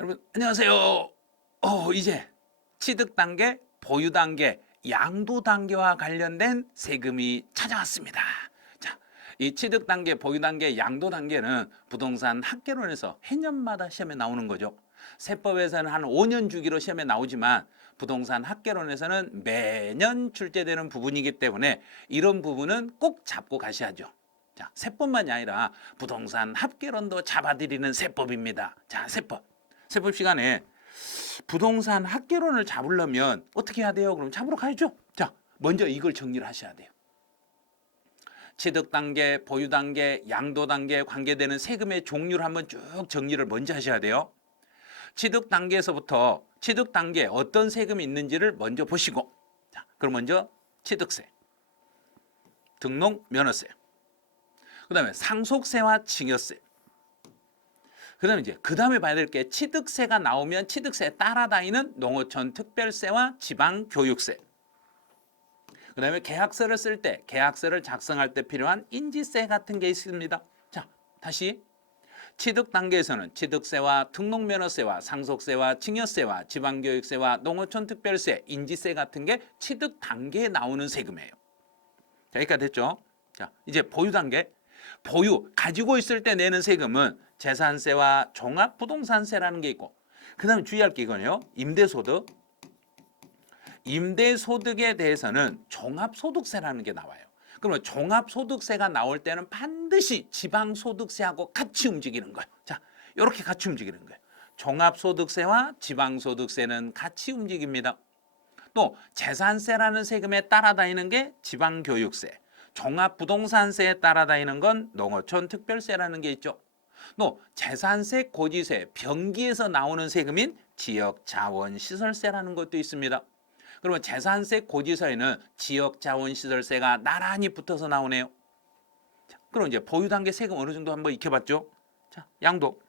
여러분 안녕하세요. 이제 취득 단계, 보유 단계, 양도 단계와 관련된 세금이 찾아왔습니다. 자, 이 취득 단계, 보유 단계, 양도 단계는 부동산 학개론에서 해년마다 시험에 나오는 거죠. 세법에서는 한 5년 주기로 시험에 나오지만 부동산 학개론에서는 매년 출제되는 부분이기 때문에 이런 부분은 꼭 잡고 가셔야죠. 자, 세법만이 아니라 부동산 합계론도 잡아드리는 세법입니다. 자, 세법 시간에 부동산 합계론을 잡으려면 어떻게 해야 돼요? 그럼 잡으러 가야죠. 자, 먼저 이걸 정리를 하셔야 돼요. 취득 단계, 보유 단계, 양도 단계에 관계되는 세금의 종류를 한번 쭉 정리를 먼저 하셔야 돼요. 취득 단계에서부터 취득 단계에 어떤 세금이 있는지를 먼저 보시고, 자, 그럼 먼저 취득세, 등록 면허세, 그다음에 상속세와 증여세. 그다음에 그 다음에 봐야 될 게 취득세가 나오면 취득세에 따라다니는 농어촌 특별세와 지방교육세. 그다음에 계약서를 쓸 때, 계약서를 작성할 때 필요한 인지세 같은 게 있습니다. 자, 다시 취득 단계에서는 취득세와 등록면허세와 상속세와 증여세와 지방교육세와 농어촌 특별세, 인지세 같은 게 취득 단계에 나오는 세금이에요. 자, 여기까지 됐죠? 자, 이제 보유 단계. 보유, 가지고 있을 때 내는 세금은 재산세와 종합부동산세라는 게 있고, 그 다음에 주의할 게 이거네요. 임대소득. 임대소득에 대해서는 종합소득세라는 게 나와요. 그러면 종합소득세가 나올 때는 반드시 지방소득세하고 같이 움직이는 거예요. 자, 이렇게 같이 움직이는 거예요. 종합소득세와 지방소득세는 같이 움직입니다. 또 재산세라는 세금에 따라다니는 게 지방교육세, 종합부동산세에 따라다니는 건 농어촌 특별세라는 게 있죠. 또 재산세, 고지세, 병기에서 나오는 세금인 지역자원시설세라는 것도 있습니다. 그러면 재산세, 고지세에는 지역자원시설세가 나란히 붙어서 나오네요. 자, 그럼 이제 보유 단계 세금 어느 정도 한번 익혀봤죠? 자, 양도.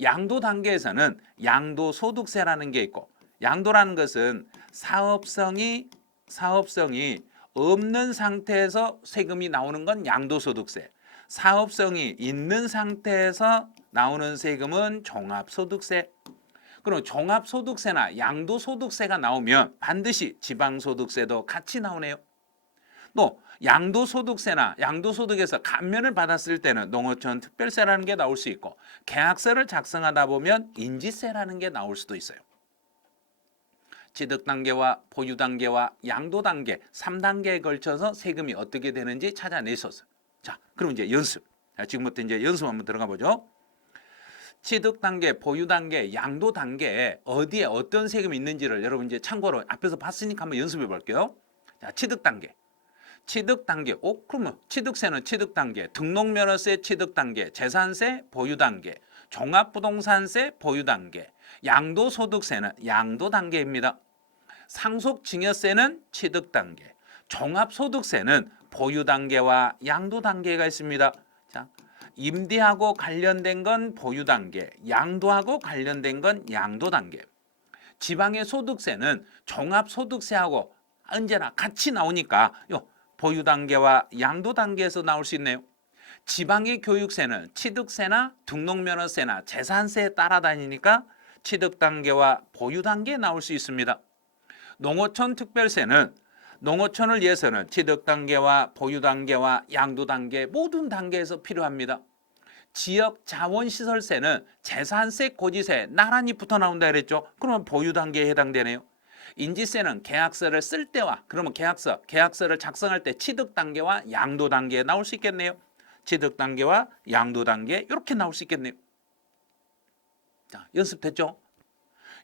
양도 단계에서는 양도소득세라는 게 있고, 양도라는 것은 사업성이 없는 상태에서 세금이 나오는 건 양도소득세. 사업성이 있는 상태에서 나오는 세금은 종합소득세. 그럼 종합소득세나 양도소득세가 나오면 반드시 지방소득세도 같이 나오네요. 또 양도소득세나 양도소득에서 감면을 받았을 때는 농어촌 특별세라는 게 나올 수 있고, 계약서를 작성하다 보면 인지세라는 게 나올 수도 있어요. 취득 단계와 보유 단계와 양도 단계 3단계에 걸쳐서 세금이 어떻게 되는지 찾아내셨어요. 자, 그럼 이제 연습. 자, 지금부터 이제 연습 한번 들어가 보죠. 취득 단계, 보유 단계, 양도 단계에 어디에 어떤 세금이 있는지를 여러분 이제 참고로 앞에서 봤으니까 한번 연습해 볼게요. 자, 취득 단계. 취득 단계. 그러면 취득세는 취득 단계, 등록면허세 취득 단계, 재산세 보유 단계, 종합부동산세 보유 단계, 양도소득세는 양도 단계입니다. 상속증여세는 취득 단계, 종합소득세는 보유 단계와 양도 단계가 있습니다. 자, 임대하고 관련된 건 보유 단계, 양도하고 관련된 건 양도 단계. 지방의 소득세는 종합소득세하고 언제나 같이 나오니까 보유 단계와 양도 단계에서 나올 수 있네요. 지방의 교육세는 취득세나 등록면허세나 재산세에 따라다니니까 취득 단계와 보유 단계에 나올 수 있습니다. 농어촌 특별세는 농어촌을 위해서는 취득 단계와 보유 단계와 양도 단계 모든 단계에서 필요합니다. 지역 자원시설세는 재산세, 고지세 나란히 붙어 나온다 그랬죠. 그러면 보유 단계에 해당되네요. 인지세는 계약서를 쓸 때와 그러면 계약서를 작성할 때 취득 단계와 양도 단계에 나올 수 있겠네요. 취득 단계와 양도 단계 이렇게 나올 수 있겠네요. 자, 연습됐죠?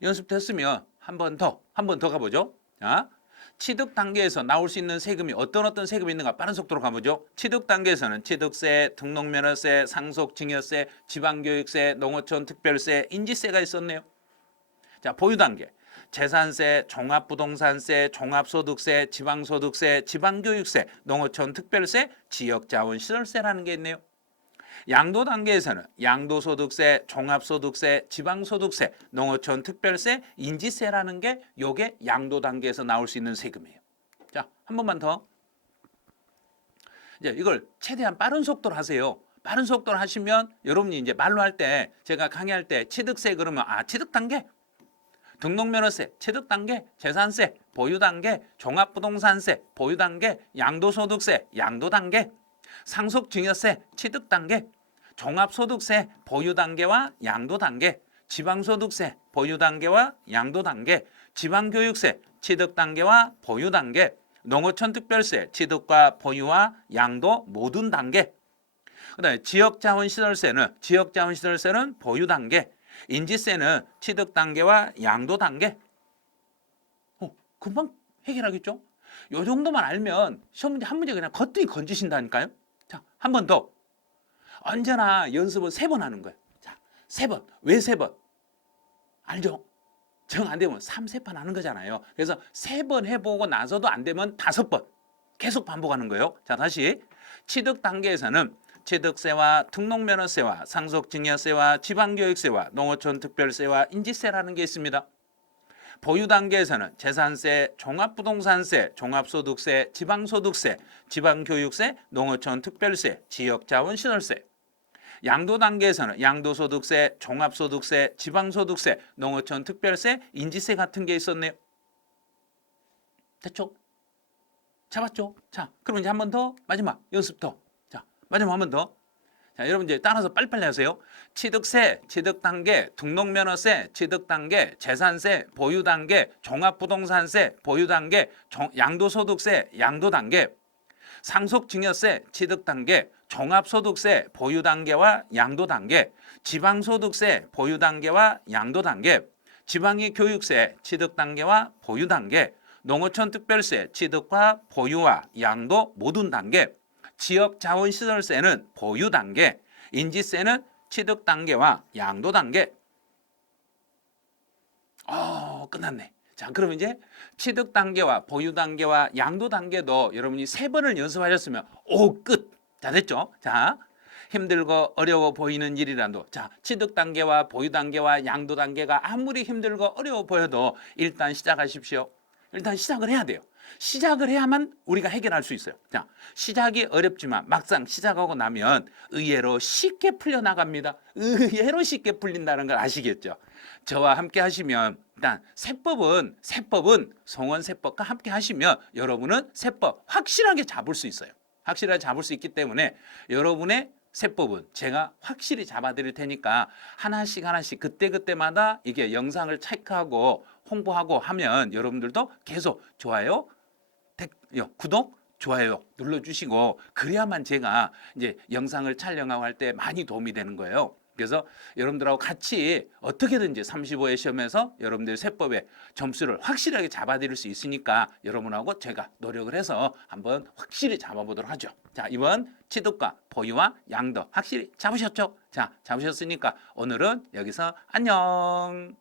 연습됐으면 한 번 더 가보죠. 자, 취득 단계에서 나올 수 있는 세금이 어떤 세금이 있는가 빠른 속도로 가보죠. 취득 단계에서는 취득세, 등록면허세, 상속증여세, 지방교육세, 농어촌 특별세, 인지세가 있었네요. 자, 보유 단계. 재산세, 종합부동산세, 종합소득세, 지방소득세, 지방교육세, 농어촌 특별세, 지역자원시설세라는 게 있네요. 양도 단계에서는 양도소득세, 종합소득세, 지방소득세, 농어촌 특별세, 인지세라는 게 요게 양도 단계에서 나올 수 있는 세금이에요. 자, 한 번만 더. 이제 이걸 최대한 빠른 속도로 하세요. 빠른 속도로 하시면 여러분이 이제 말로 할 때 제가 강의할 때 취득세 그러면 취득 단계, 등록면허세, 취득 단계, 재산세, 보유 단계, 종합부동산세, 보유 단계, 양도소득세, 양도 단계, 상속증여세, 취득 단계, 종합소득세, 보유 단계와 양도 단계, 지방소득세, 보유 단계와 양도 단계, 지방교육세, 취득 단계와 보유 단계, 농어촌 특별세, 취득과 보유와 양도 모든 단계. 그다음에 지역자원시설세는 보유 단계, 인지세는 취득 단계와 양도 단계. 금방 해결하겠죠? 요 정도만 알면 시험 문제 한 문제 그냥 거뜬히 건지신다니까요. 자, 한 번 더. 언제나 연습은 3번 하는 거예요. 자, 3번. 왜 3번? 알죠? 정 안 되면 3세판 하는 거잖아요. 그래서 3번 해보고 나서도 안 되면 5번 계속 반복하는 거예요. 자, 다시 취득 단계에서는 취득세와 등록면허세와 상속증여세와 지방교육세와 농어촌 특별세와 인지세라는 게 있습니다. 보유 단계에서는 재산세, 종합부동산세, 종합소득세, 지방소득세, 지방교육세, 농어촌 특별세, 지역자원시설세. 양도 단계에서는 양도소득세, 종합소득세, 지방소득세, 농어촌 특별세, 인지세 같은 게 있었네요. 됐죠? 잡았죠? 자, 그럼 이제 한 번 더 마지막 연습 더. 자, 마지막 한 번 더. 자, 여러분 이제 따라서 빨리빨리 하세요. 취득세, 취득 단계, 등록면허세, 취득 단계, 재산세, 보유 단계, 종합부동산세, 보유 단계, 양도소득세, 양도 단계, 상속증여세, 취득 단계, 종합소득세, 보유 단계와 양도 단계, 지방소득세, 보유 단계와 양도 단계, 지방의 교육세, 취득 단계와 보유 단계, 농어촌 특별세, 취득과 보유와 양도 모든 단계, 지역자원시설세는 보유 단계, 인지세는 취득 단계와 양도 단계. 끝났네. 자, 그럼 이제 취득 단계와 보유 단계와 양도 단계도 여러분이 3번을 연습하셨으면 끝. 자, 됐죠? 자, 힘들고 어려워 보이는 일이라도 자, 취득 단계와 보유 단계와 양도 단계가 아무리 힘들고 어려워 보여도 일단 시작하십시오. 일단 시작을 해야 돼요. 시작을 해야만 우리가 해결할 수 있어요. 자, 시작이 어렵지만 막상 시작하고 나면 의외로 쉽게 풀려나갑니다. 의외로 쉽게 풀린다는 걸 아시겠죠? 저와 함께 하시면 일단 세법은 송원세법과 함께 하시면 여러분은 세법 확실하게 잡을 수 있어요. 확실하게 잡을 수 있기 때문에 여러분의 세법은 제가 확실히 잡아드릴 테니까 하나씩 그때그때마다 이게 영상을 체크하고 홍보하고 하면 여러분들도 계속 좋아요, 구독, 좋아요 눌러주시고 그래야만 제가 이제 영상을 촬영하고 할 때 많이 도움이 되는 거예요. 그래서 여러분들하고 같이 어떻게든지 35회 시험에서 여러분들 세법의 점수를 확실하게 잡아드릴 수 있으니까 여러분하고 제가 노력을 해서 한번 확실히 잡아보도록 하죠. 자, 이번 취득과 보유와 양도 확실히 잡으셨죠? 자, 잡으셨으니까 오늘은 여기서 안녕.